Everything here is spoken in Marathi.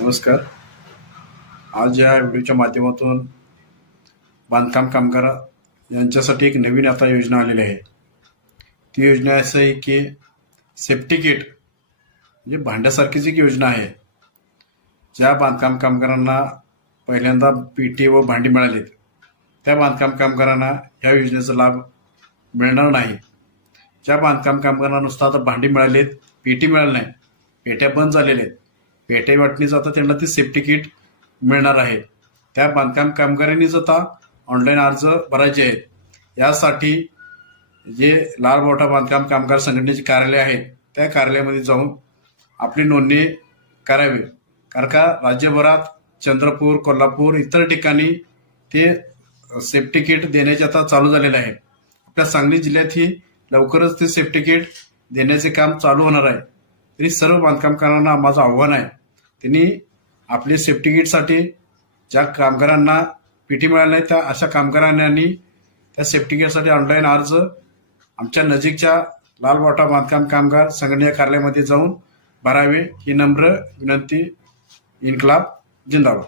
नमस्कार. आज या व्हिडिओच्या माध्यमातून बांधकाम कामगार यांच्यासाठी एक नवीन आता योजना आलेली आहे. ती योजना असं आहे की सेफ्टी किट म्हणजे भांड्यासारखीच एक योजना आहे. ज्या बांधकाम कामगारांना पहिल्यांदा पेटी व भांडी मिळालीत त्या बांधकाम कामगारांना ह्या योजनेचा लाभ मिळणार नाही. ज्या बांधकाम कामगारांना नुसतं आता भांडी मिळालीत पेटी मिळाली नाही पेट्या बंद झालेल्या आहेत. पेटे वाटणीचं आता त्यांना ते सेफ्टी किट मिळणार आहे. त्या बांधकाम कामगारांनीच आता ऑनलाईन अर्ज भरायचे आहेत. यासाठी जे लाल मोठा बांधकाम कामगार संघटनेचे कार्यालय आहे त्या कार्यालयामध्ये जाऊन आपली नोंदणी करावी. कारण का राज्यभरात चंद्रपूर कोल्हापूर इतर ठिकाणी ते सेफ्टी किट देण्याचे आता चालू झालेले आहे. आपल्या सांगली जिल्ह्यातही लवकरच ते सेफ्टी किट देण्याचे काम चालू होणार आहे. तरी सर्व बांधकामकारांना माझं आव्हान आहे त्यांनी आपली सेफ्टी किटसाठी ज्या कामगारांना पीटी मिळाली नाही त्या अशा कामगारांनी त्या सेफ्टी किटसाठी ऑनलाईन अर्ज आमच्या नजीकच्या लालवाटा बांधकाम कामगार संघटनीय कार्यालयामध्ये जाऊन भरावे. ही नम्र विनंती इन्कलाब जिंदाबाद.